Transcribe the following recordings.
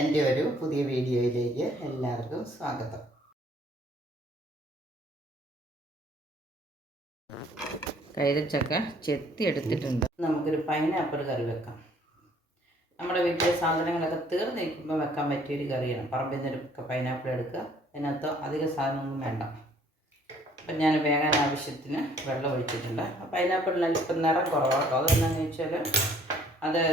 എൻ്റെ ഒരു പുതിയ വീഡിയോയിലേക്ക് എല്ലാവർക്കും സ്വാഗതം. കൈതച്ചക്ക ചെത്തി എടുത്തിട്ടുണ്ട്. നമുക്കൊരു പൈനാപ്പിൾ കറി വെക്കാം. നമ്മുടെ വീട്ടിലെ സാധനങ്ങളൊക്കെ തീർന്നിരിക്കുമ്പോൾ വെക്കാൻ പറ്റിയൊരു കറിയാണ്. പറമ്പിൽ നിന്നൊക്കെ പൈനാപ്പിൾ എടുക്കുക, അതിനകത്ത് അധികം സാധനമൊന്നും വേണ്ട. അപ്പം ഞാൻ വേകാൻ ആവശ്യത്തിന് വെള്ളം ഒഴിച്ചിട്ടുണ്ട്. പൈനാപ്പിളിന് ഇപ്പം നിറം കുറവാട്ടോ. അതെന്താണെന്ന് വെച്ചാൽ അത്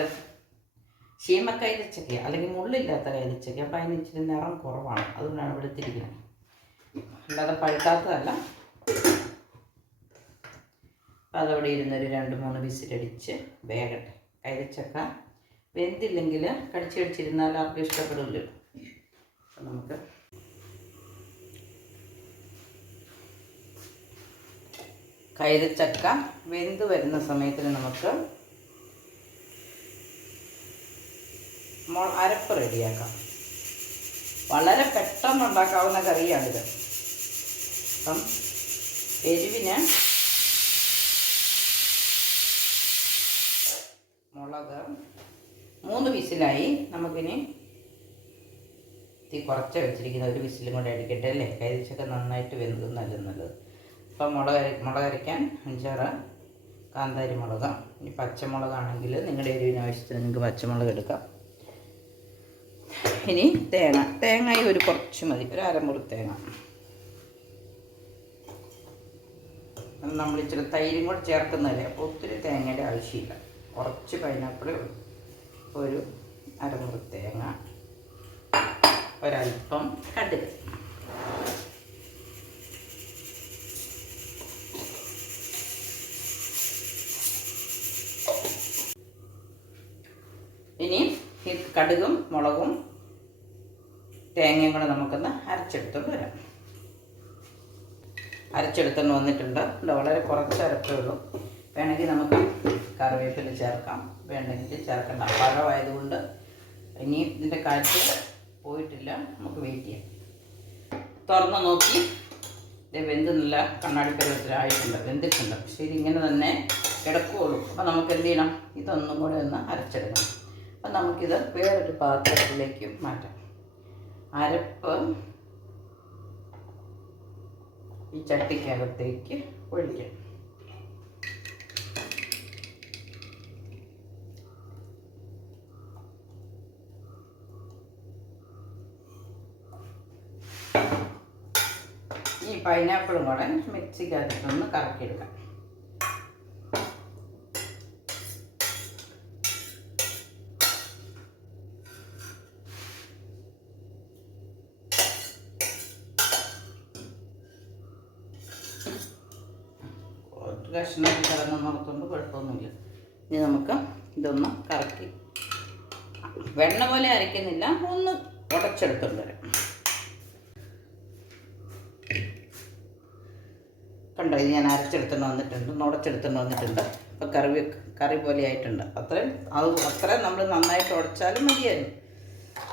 ശീമ കൈതച്ചക്ക അല്ലെങ്കിൽ മുള്ളില്ലാത്ത കൈതച്ചക്ക. അപ്പം അതിന് ഇച്ചിരി നിറം കുറവാണ്, അതുകൊണ്ടാണ് ഇവിടെ എത്തിയിരിക്കുന്നത്. അല്ലാതെ പഴുക്കാത്തതല്ല. അപ്പം അതവിടെ ഇരുന്നൊരു 2-3 വിസിലടിച്ച് വേകട്ടെ. കൈതച്ചക്ക വെന്തില്ലെങ്കിൽ കടിച്ചടിച്ചിരുന്നാൽ ആർക്കും ഇഷ്ടപ്പെടില്ല. അപ്പം നമുക്ക് കൈതച്ചക്ക വെന്ത് വരുന്ന സമയത്തിന് നമുക്ക് അരപ്പ് റെഡിയാക്കാം. വളരെ പെട്ടെന്ന് ഉണ്ടാക്കാവുന്ന കറിയാണിത്. അപ്പം എരിവിന് മുളക് 3 വിസിലായി. നമുക്കിനി തീ കുറച്ച് വെച്ചിരിക്കുന്ന ഒരു വിസിലും കൂടെ അടിക്കട്ടെ അല്ലേ. കൈതച്ചക്ക നന്നായിട്ട് വെന്ത് നല്ലത്. അപ്പം മുളക് അരയ്ക്കാൻ 5-6 കാന്താരി മുളക്. ഇനി പച്ചമുളകാണെങ്കിൽ നിങ്ങളുടെ എരിവിന് ആവശ്യത്തിന് നിങ്ങൾക്ക് പച്ചമുളക് എടുക്കാം. ഇനി തേങ്ങ ഒരു കുറച്ച് മതി, ഒരു അരമുറി തേങ്ങ. നമ്മൾ ഇച്ചിരി തൈരും കൂടെ ചേർക്കുന്നതല്ലേ, അപ്പോൾ ഒത്തിരി തേങ്ങയുടെ ആവശ്യമില്ല. കുറച്ച് പൈനാപ്പിൾ, ഒരു അരമുറി തേങ്ങ, ഒരൽപ്പം കടുക്. ഇനി ഈ കടുകും മുളകും തേങ്ങയും കൂടെ നമുക്കൊന്ന് അരച്ചെടുത്തോണ്ട് വരാം. അരച്ചെടുത്തോണ്ട് വന്നിട്ടുണ്ട്. വളരെ കുറച്ച് അരപ്പേ ഉള്ളൂ. വേണമെങ്കിൽ നമുക്ക് കറിവേപ്പില ചേർക്കാം, വേണ്ടെങ്കിൽ ചേർക്കണ്ട. പഴമായതുകൊണ്ട് ഇനി ഇതിൻ്റെ കാറ്റ് പോയിട്ടില്ല, നമുക്ക് വെയിറ്റ് ചെയ്യാം. തുറന്ന് നോക്കി ഇത് വെന്ത് നല്ല കണ്ണാടി പരുവത്തിലായിട്ടുണ്ട്, വെന്തിട്ടുണ്ട്. പക്ഷേ ഇതിങ്ങനെ തന്നെ കിടക്കുകയുള്ളൂ. അപ്പോൾ നമുക്ക് എന്ത് ചെയ്യണം, ഇതൊന്നും കൂടെ ഒന്ന് അരച്ചെടുക്കണം. അപ്പം നമുക്കിത് വേറൊരു പാത്രത്തിലേക്ക് മാറ്റാം. അരപ്പ് ഈ ചട്ടിക്കകത്തേക്ക് ഒഴിക്കാം. ഈ പൈനാപ്പിളും കൂടെ മിക്സിക്കകത്തൊന്ന് കറക്കിയെടുക്കാം. കഷ്ണം കിടന്ന് നടത്തുകൊണ്ട് കുഴപ്പമൊന്നുമില്ല. ഇനി നമുക്ക് ഇതൊന്ന് കറക്കി, വെണ്ണ പോലെ അരയ്ക്കുന്നില്ല, ഒന്ന് ഉടച്ചെടുത്തോണ്ട് വരാം. കണ്ടോ, ഇത് ഞാൻ അരച്ചെടുത്തോണ്ട് വന്നിട്ടുണ്ട്, ഉടച്ചെടുത്തോണ്ട് വന്നിട്ടുണ്ട്. അപ്പോൾ കറി പോലെ ആയിട്ടുണ്ട്. അത്രയും നമ്മൾ നന്നായിട്ട് ഉടച്ചാലും മതിയായിരുന്നു.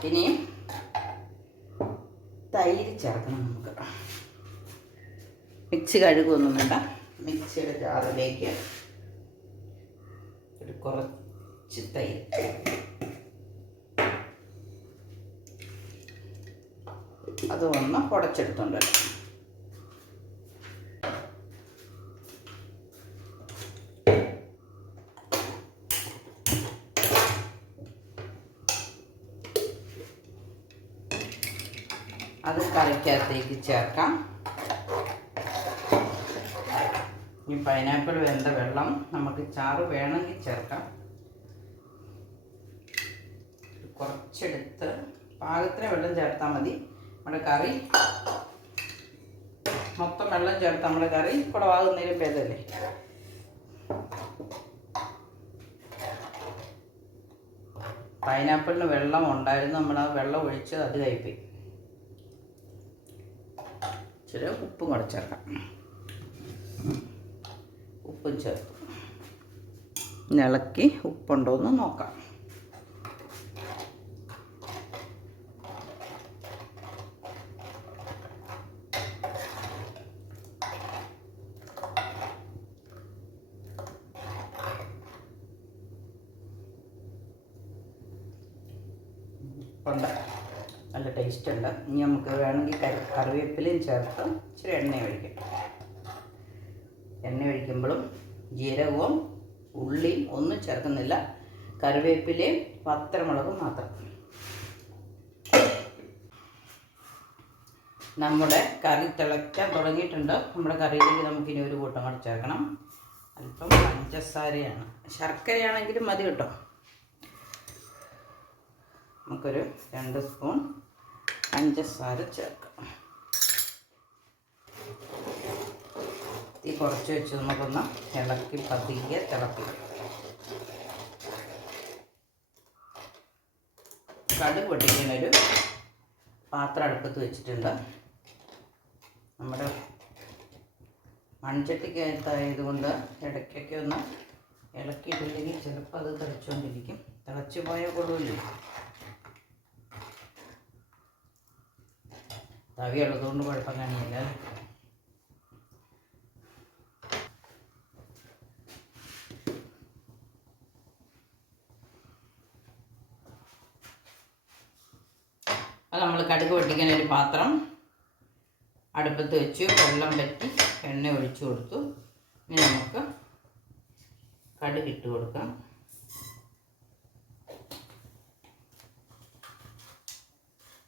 ഇനി തൈര് ചേർക്കണം നമുക്ക്. മിക്സി കഴുകൊന്നും വേണ്ട. മിക്സിയുടെ ജാറിലേക്ക് ഒരു കുറച്ച് തൈര്, അത് ഒന്ന് ഉടച്ചെടുത്തോണ്ട് വരാം. അത് കറിക്കകത്തേക്ക് ചേർക്കാം. ഈ പൈനാപ്പിൾ വെന്ത വെള്ളം നമുക്ക് ചാറ് വേണമെങ്കിൽ ചേർക്കാം. കുറച്ചെടുത്ത് പാകത്തിന് വെള്ളം ചേർത്താൽ മതി. നമ്മുടെ കറി മൊത്തം വെള്ളം ചേർത്ത് നമ്മുടെ കറി കുളവാകുന്നതിലും ഭേദമല്ലേ. പൈനാപ്പിളിന് വെള്ളം ഉണ്ടായിരുന്നു, നമ്മൾ ആ വെള്ളം ഒഴിച്ച് അത് കഴിപ്പോയി. ഇച്ചിരി ഉപ്പും കൂടെ ചേർക്കാം. ഉപ്പും ചേർത്ത് ഇളക്കി ഉപ്പുണ്ടോ എന്ന് നോക്കാം. ഉണ്ട്, നല്ല ടേസ്റ്റ് ഉണ്ട്. ഇനി നമുക്ക് വേണമെങ്കിൽ കറിവേപ്പിലയും ചേർത്ത് ഇച്ചിരി എണ്ണ ഒഴിക്കാം. എണ്ണ ഒഴിക്കുമ്പോഴും ജീരകവും ഉള്ളിയും ഒന്നും ചേർക്കുന്നില്ല, കറിവേപ്പിലയും പത്തരമുളകും മാത്രം. നമ്മുടെ കറി തിളയ്ക്കാൻ തുടങ്ങിയിട്ടുണ്ട്. നമ്മുടെ കറിയിലേക്ക് നമുക്കിനി ഒരു കൂട്ടം കൂടെ ചേർക്കണം. അല്പം പഞ്ചസാരയാണ്, ശർക്കരയാണെങ്കിലും മതി കേട്ടോ. നമുക്കൊരു 2 സ്പൂൺ പഞ്ചസാര ചേർക്കാം. തീ കുറച്ച് വെച്ച് നമുക്കൊന്ന് ഇളക്കി പതിയെ തിളപ്പിക്കാം. കടുക് പൊട്ടിക്കാനൊരു പാത്രം അടുപ്പത്ത് വെച്ചിട്ടുണ്ട്. നമ്മുടെ മൺചട്ടിക്കകത്തായതുകൊണ്ട് ഇടയ്ക്കൊക്കെ ഒന്ന് ഇളക്കിയിട്ടില്ലെങ്കിൽ ചിലപ്പോൾ അത് തിളച്ചുകൊണ്ടിരിക്കും. തിളച്ച് പോയാൽ കൊള്ളില്ല. തവിയുള്ളതുകൊണ്ട് കുഴപ്പം കാണിയില്ല. അത് നമ്മൾ കടുക് പൊട്ടിക്കാൻ ഒരു പാത്രം അടുപ്പത്ത് വെച്ചു, വെള്ളം പറ്റി എണ്ണ ഒഴിച്ചു കൊടുത്തു. ഇനി നമുക്ക് കടുക് ഇട്ട് കൊടുക്കാം.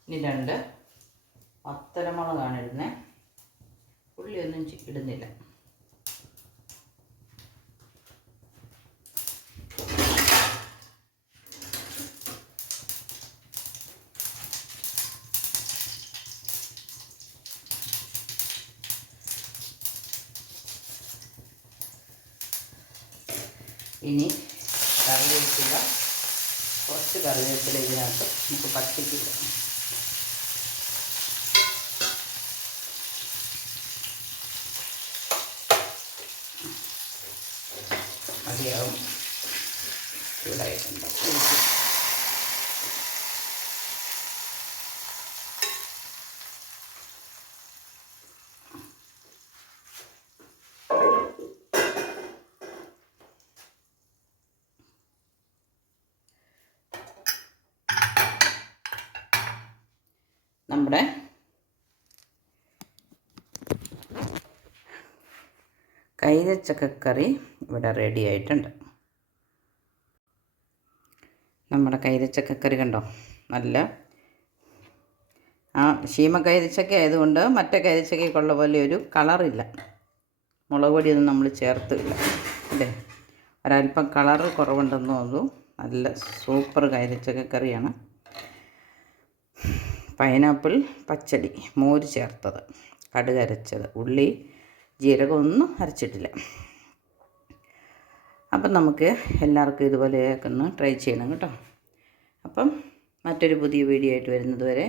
ഇനി 2 പത്തരമുളകാണ് ഇടുന്നത്. ഉള്ളിയൊന്നും ഇടുന്നില്ല. ഇനി കറിവേപ്പില, കുറച്ച് കറിവേപ്പില ഇതിനകത്ത് നമുക്ക് പച്ചയ്ക്കില്ല. മതിയാവും, ചൂടായിട്ടുണ്ട്. നമ്മുടെ കൈതച്ചക്കക്കറി ഇവിടെ റെഡി ആയിട്ടുണ്ട്. നമ്മുടെ കൈതച്ചക്കക്കറി കണ്ടോ, നല്ല ശീമ കൈതച്ചക്ക ആയതുകൊണ്ട് മറ്റേ കൈതച്ചക്കയ്ക്കുള്ള പോലെ ഒരു കളറില്ല. മുളക് പൊടിയൊന്നും നമ്മൾ ചേർത്തില്ല അല്ലേ, ഒരല്പം കളറ് കുറവുണ്ടെന്ന് തോന്നുന്നു. നല്ല സൂപ്പർ കൈതച്ചക്കക്കറിയാണ്. പൈനാപ്പിൾ പച്ചടി, മോര് ചേർത്തത്, കടുക് അരച്ചത്, ഉള്ളി ജീരകം ഒന്നും അരച്ചിട്ടില്ല. അപ്പം നമുക്ക് എല്ലാവർക്കും ഇതുപോലെയൊക്കെ ഒന്ന് ട്രൈ ചെയ്യണം കേട്ടോ. അപ്പം മറ്റൊരു പുതിയ വീഡിയോ ആയിട്ട് വരുന്നത് വരെ